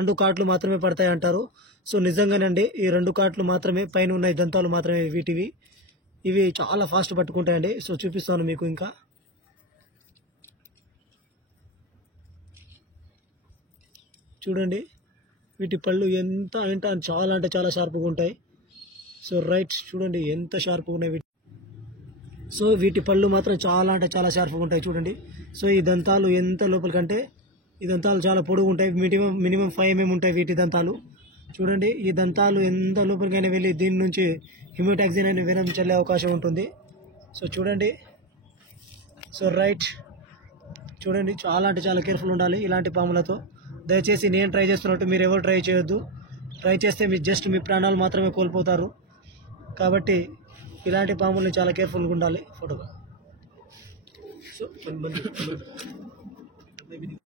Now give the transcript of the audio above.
2 కాట్లు మాత్రమే పడతాయి అంటారు. సో నిజంగానండి ఈ 2 కాట్లు మాత్రమే, పైన ఉన్న దంతాలు మాత్రమే వీటివి. ఇవి చాలా ఫాస్ట్ పట్టుకుంటాయండి. సో చూపిస్తాను మీకు. ఇంకా చూడండి వీటి పళ్ళు ఎంత అంటే చాలా షార్ప్గా ఉంటాయి. సో రైట్, చూడండి ఎంత షార్ప్గా ఉన్నాయి. సో వీటి పళ్ళు మాత్రం చాలా అంటే చాలా షార్ప్గా ఉంటాయి చూడండి. సో ఈ దంతాలు ఎంత లోపలికంటే ఈ దంతాలు చాలా పొడుగు ఉంటాయి. మినిమం 5 mm ఉంటాయి వీటి దంతాలు. చూడండి ఈ దంతాలు ఎంత లోపలికైనా వెళ్ళి దీని నుంచి హిమోటాక్సిన్ అనే వెనం చల్లే అవకాశం ఉంటుంది. సో చూడండి. సో రైట్, చూడండి చాలా అంటే చాలా కేర్ఫుల్ ఉండాలి ఇలాంటి పాములతో. దయచేసి నేను ట్రై చేస్తున్నట్టు మీరు ఎవరు ట్రై చేయొద్దు. ట్రై చేస్తే మీ ప్రాణాలు మాత్రమే కోల్పోతారు. కాబట్టి ఇలాంటి పాముల్ని చాలా కేర్ఫుల్గా ఉండాలి. ఫోటోగా. సో